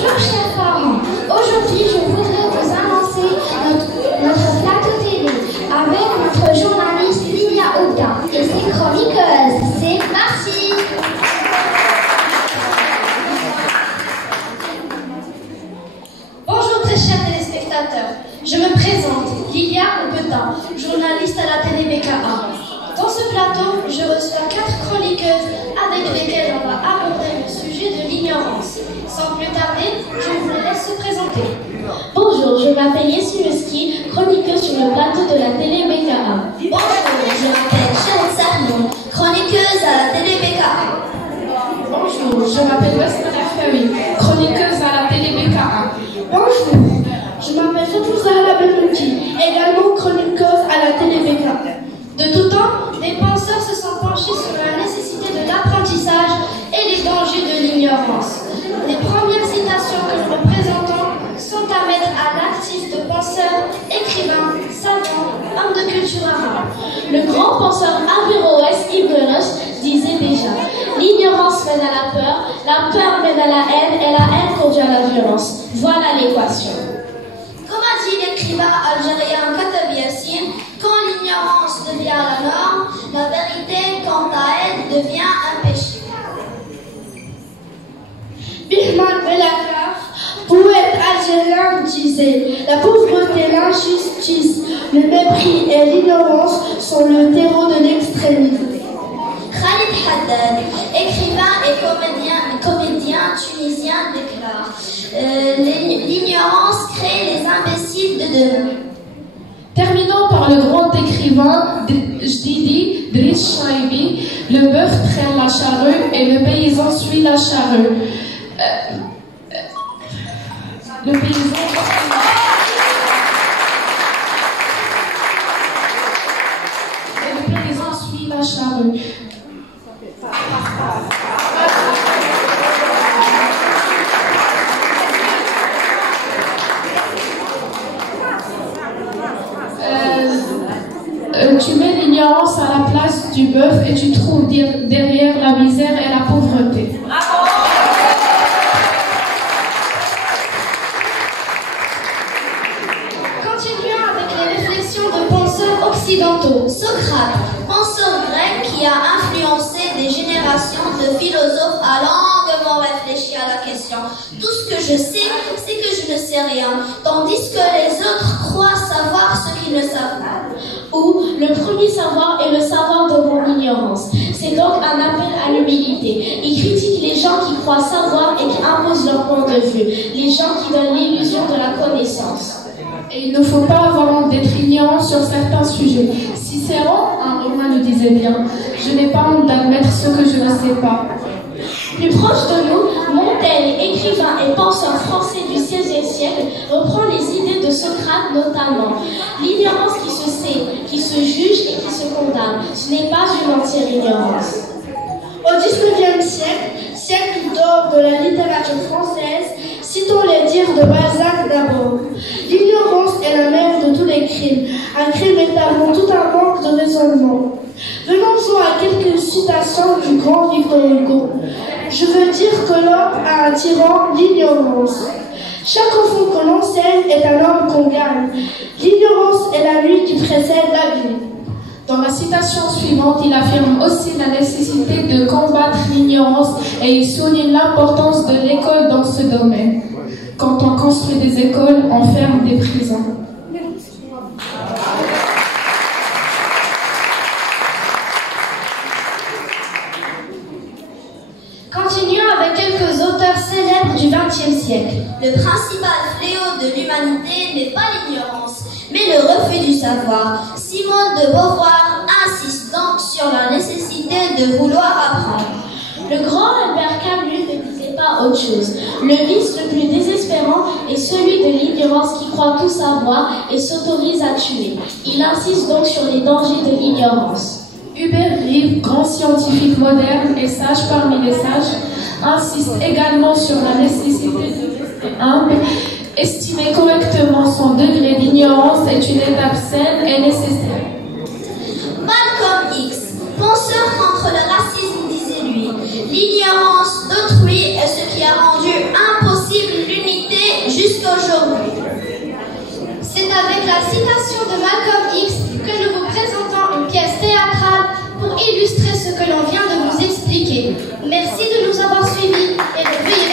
Bonjour chers parents, aujourd'hui je voudrais vous annoncer notre plateau télé avec notre journaliste Lilia Ouda et ses chroniqueuses. C'est parti. Bonjour très chers téléspectateurs, je me présente, Lilia Ouda, journaliste à la télé BKA. Dans ce plateau, je reçois 4 chroniqueuses avec lesquelles on va aborder le sujet de l'ignorance. Sans plus tarder, je vous laisse se présenter. Bonjour, je m'appelle Yessuleski, chroniqueuse sur le plateau de la télé BKA. Bonjour, je m'appelle Sharon Sarnon, chroniqueuse à la télé BKA. Bonjour, je m'appelle Wesmana Ferry, chroniqueuse à la télé BKA. Bonjour, je m'appelle Fatou Zahra Benouki, également chroniqueuse à la télé BKA. De tout temps, les penseurs se sont penchés sur la nécessité de l'apprentissage et les dangers de l'ignorance. Les premières citations que nous représentons sont à mettre à l'actif de penseurs, écrivains, savants, hommes de culture arabe. Le grand penseur Averroès Ibn Rushd disait déjà « L'ignorance mène à la peur mène à la haine et la haine conduit à la violence. » Voilà l'équation. Comme a dit l'écrivain algérien Katabi Yassine, quand l'ignorance devient la norme, la vérité, quant à elle, devient un péché. Bihman Belakar, poète algérien, disait « La pauvreté, l'injustice, le mépris et l'ignorance sont le terreau de l'extrémisme. » Khalid Haddad, écrivain et comédien tunisien, déclare l'ignorance crée les imbéciles de demain. Terminons par le grand écrivain Jdidi Driss Shaibi, le bœuf traîne la charrue et le paysan suit la charrue. Le paysan suit la charrue. Tu mets l'ignorance à la place du bœuf et tu trouves derrière la misère et la pauvreté. Continuons avec les réflexions de penseurs occidentaux. Socrate, penseur grec qui a influencé des générations de philosophes, a longuement réfléchi à la question. Tout ce que je sais, c'est que je ne sais rien, tandis que les autres croient savoir ce qu'ils ne savent pas. Ou le premier savoir est le savoir de mon ignorance. C'est donc un appel à l'humilité. Il critique les gens qui croient savoir et qui imposent leur point de vue, les gens qui donnent l'illusion de la connaissance. Et il ne faut pas avoir honte d'être ignorant sur certains sujets. Cicéron, un Romain, le disait bien, je n'ai pas honte d'admettre ce que je ne sais pas. Plus proche de nous, Montaigne, écrivain et penseur français du XVIe siècle, reprend les idées de Socrate notamment. L'ignorance qui se sait, qui se juge et qui se condamne, ce n'est pas une entière ignorance. Au XIXe siècle, siècle d'or de la littérature française, citons les dires de Balzac d'abord. L'ignorance est la mère de tous les crimes. Un crime est avant tout un manque de raisonnement. Venons-en à quelques citations du grand Victor Hugo. Je veux dire que l'homme a un tyran, l'ignorance. Chaque enfant que l'on sème est un homme qu'on gagne. L'ignorance est la nuit qui précède la vie. Dans la citation suivante, il affirme aussi la nécessité de combattre l'ignorance et il souligne l'importance de l'école dans ce domaine. Quand on construit des écoles, on ferme des prisons. Continuons avec quelques auteurs célèbres du XXe siècle. Le principal fléau de l'humanité n'est pas l'ignorance, mais le refus du savoir. Simone de Beauvoir insiste donc sur la nécessité de vouloir apprendre. Le grand Albert Camus ne disait pas autre chose. Le vice le plus désespérant est celui de l'ignorance qui croit tout savoir et s'autorise à tuer. Il insiste donc sur les dangers de l'ignorance. Hubert Reeves, grand scientifique moderne et sage parmi les sages, insiste également sur la nécessité de rester humble. Estimer correctement son degré d'ignorance est une étape saine et nécessaire. Malcolm X, penseur contre le racisme, disait lui, l'ignorance d'autrui est ce qui a rendu impossible ce que l'on vient de vous expliquer. Merci de nous avoir suivis et veuillez